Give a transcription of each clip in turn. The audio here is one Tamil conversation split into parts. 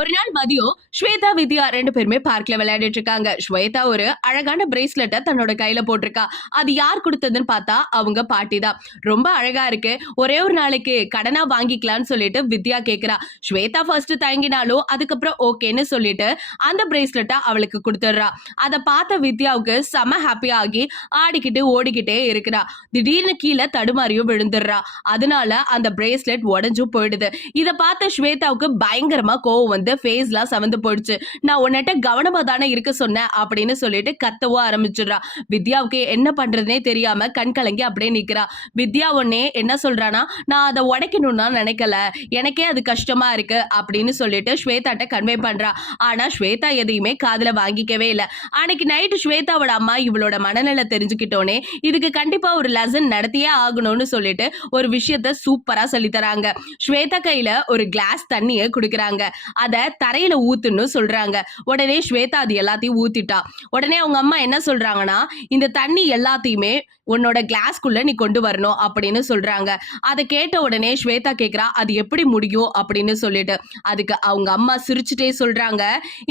ஒரு நாள் மதியம் ஸ்வேதா வித்யா 2 பேருமே பார்க்ல விளையாடிட்டு இருக்காங்க. ஸ்வேதா ஒரு அழகான பிரேஸ்லெட்ட தன்னோட கையில போட்டிருக்கா. அது யார் குடுத்ததுன்னு பார்த்தா அவங்க பாட்டி தான். ரொம்ப அழகா இருக்கு. ஒரே ஒரு நாளைக்கு கடனா வாங்கிக்கலாம்னு சொல்லிட்டு வித்யா கேக்குறா. ஸ்வேதா ஃபர்ஸ்ட் தயங்கினாலும் அதுக்கப்புறம் ஓகேன்னு சொல்லிட்டு அந்த பிரேஸ்லெட்ட அவளுக்கு குடுத்துடுறா. அத பார்த்த வித்யாவுக்கு செம ஹாப்பி ஆகி ஆடிக்கிட்டு ஓடிக்கிட்டே இருக்கிறா. திடீர்னு கீழே தடுமாறியும் விழுந்துடுறா. அதனால அந்த பிரேஸ்லெட் உடைஞ்சும் போயிடுது. இத பார்த்த ஸ்வேதாவுக்கு பயங்கரமா கோவம் வந்து ஃபேஸ்லாம் செவந்து போயிடுச்சு. நான் உன்னிட்ட கவனமா தானே இருக்க சொன்னேன் அப்படின்னு சொல்லிட்டு கத்தவும் ஆரம்பிச்சிடுறா. வித்யாவுக்கு என்ன பண்றதுனே தெரியாம கண் கலங்கி அப்படியே நிக்கிறா. வித்யா உடனே என்ன சொல்றானா, நான் அதை உடைக்கணும்னா நினைக்கல, எனக்கே அது கஷ்டமா இருக்கு அப்படின்னு சொல்லிட்டு ஸ்வேதாட்ட கன்வே பண்றா. ஆனா ஸ்வேதா எதையுமே காதுல வாங்கிக்கவே இல்ல. அன்னைக்கு நைட்டு ஸ்வேதாவோட அம்மா இவளோட மனநிலை தெரிஞ்சுக்கிட்டோனே இதுக்கு கண்டிப்பா ஒரு லெசன் நடத்தியே ஆகணும்னு சொல்லிட்டு ஒரு விஷயத்த சூப்பரா சொல்லி தராங்க. ஸ்வேதா கையில ஒரு கிளாஸ் தண்ணியை குடுக்குறாங்க. அத தரையில ஊத்துன்னு சொல்றாங்க. உடனே ஸ்வேதா அது எல்லாத்தையும் ஊத்திட்டா. உடனே அவங்க அம்மா என்ன சொல்றாங்கன்னா, இந்த தண்ணி எல்லாத்தையுமே உன்னோட கிளாஸ்க்குள்ள நீ கொண்டு வரணும் அப்படின்னு சொல்றாங்க. அதை கேட்ட உடனே ஸ்வேதா கேக்குறா, அது எப்படி முடியும் அப்படின்னு சொல்லிட்டு. அதுக்கு அவங்க அம்மா சிரிச்சுட்டே சொல்றாங்க,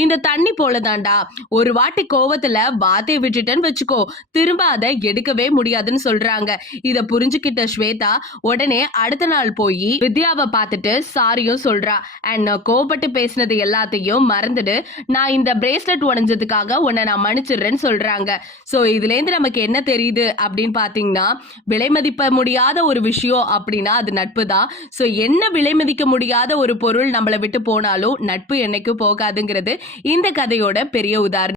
இந்த தண்ணி போலதான்டா, ஒரு வாட்டி கோவத்துல வார்த்தையை விட்டுட்டேன்னு வச்சுக்கோ, திரும்ப அதை எடுக்கவே முடியாதுன்னு சொல்றாங்க. இத புரிஞ்சுக்கிட்ட ஸ்வேதா உடனே அடுத்த நாள் போய் வித்யாவை பார்த்துட்டு சாரியும் சொல்றா. அண்ட் கோபப்பட்டு பேசினது எல்லாத்தையும் மறந்துட்டு நான் இந்த பிரேஸ்லெட் உடைஞ்சதுக்காக உன்னை நான் மன்னிச்சிடுறேன்னு சொல்றாங்க. சோ இதுல இருந்து நமக்கு என்ன தெரியுது அப்படின்னு பாத்தீங்கன்னா, விலை மதிப்ப முடியாத ஒரு விஷயம் அப்படின்னா அது நட்பு தான். சோ என்ன விலை மதிக்க முடியாத ஒரு பொருள் நம்மளை விட்டு போனாலும் நட்பு என்னைக்கும் போகாதுங்கிறது இந்த கதையோட பெரிய உதாரணம்.